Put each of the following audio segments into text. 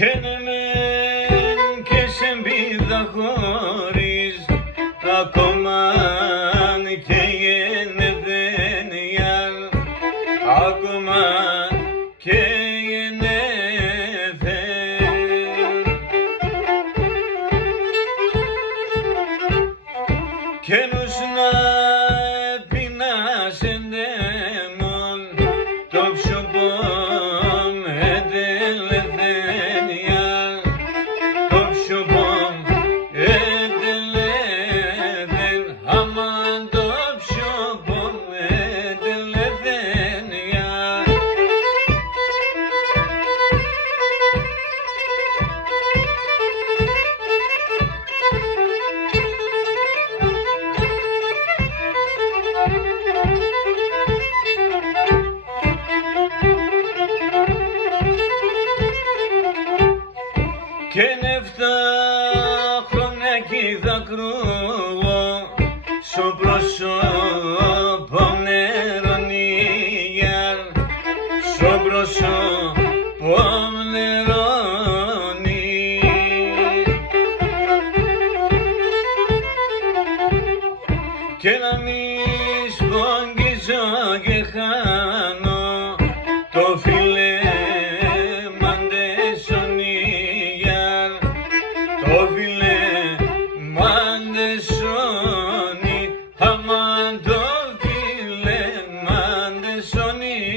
Και ναι μεν και σε μπήδα χωρίς ακόμα και γενεδένιαν, ακόμα και γενεδέν. Και νους να πεινάσενε μον το ψωπόμ εντελεθένιαν, το ψωπόμ εντελεθέν, αμάν το ψωπόμ εντελεθένιαν. Και είναι 7 χρόνια κι δακρούγω στο πρόσωπο νερονίγιαν, στο πρόσωπο νερονί. Και να μη σπογγίζω και χάνω το φιλέ μαντεσονίγιαν, το φιλέ μαντεσονί, αμάν το φιλέ μαντεσονίγιαν.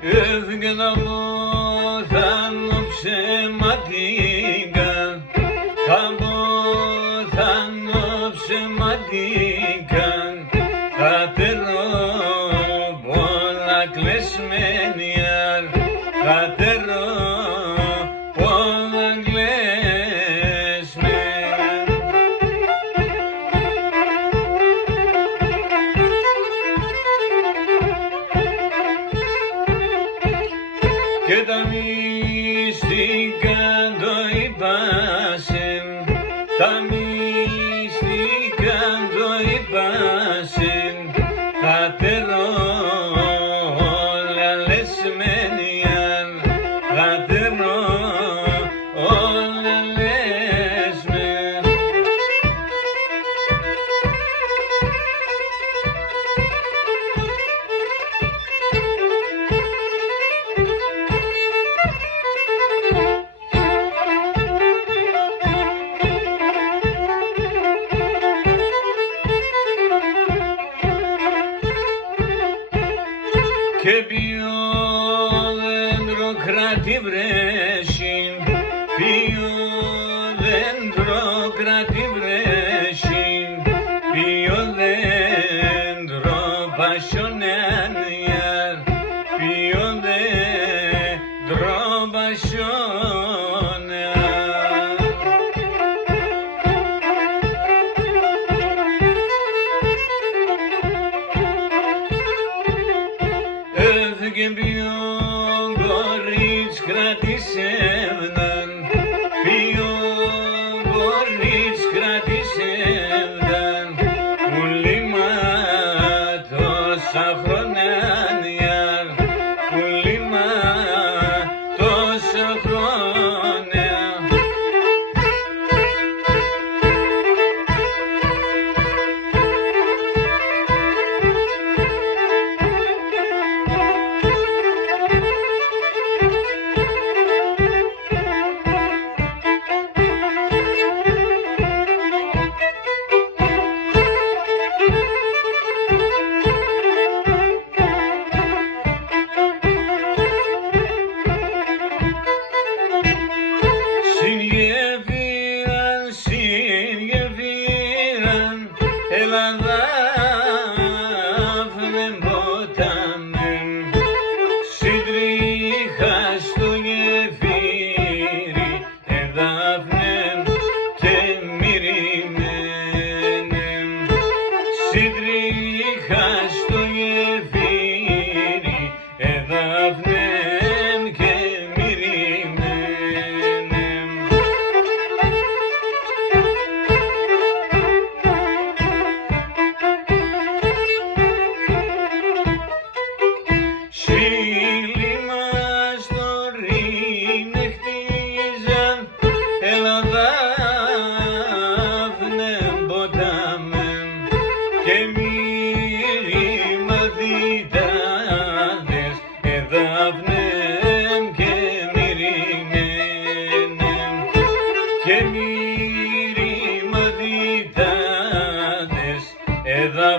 Έφυγε να μόθανο ψεματίκα, θα μόθανο ψεματίκα, θα τερώ πολλά κλεσμένιαν, θα τερώ πολλά κλεσμένιαν. Και τα μυστικά το είπασεν, τα μυστικά το είπασεν, θα τερώ όλα λεσμένιαν, θα τερώ όλα λεσμένιαν. Και ποιο δέντρο κράτη βρέσιν, ποιο δέντρο κράτη βρέσιν, ποιο δέντρο πασιονένιαν, ποιο δέντρο πασιονένιαν. Έφυγε ποιο κορίτσι κρατήσευταν, ποιο κορίτσι κρατήσευταν, πουλήμα τόσα χρονάνιαν, πουλήμα τόσα χρόνια.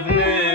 κεραυνέ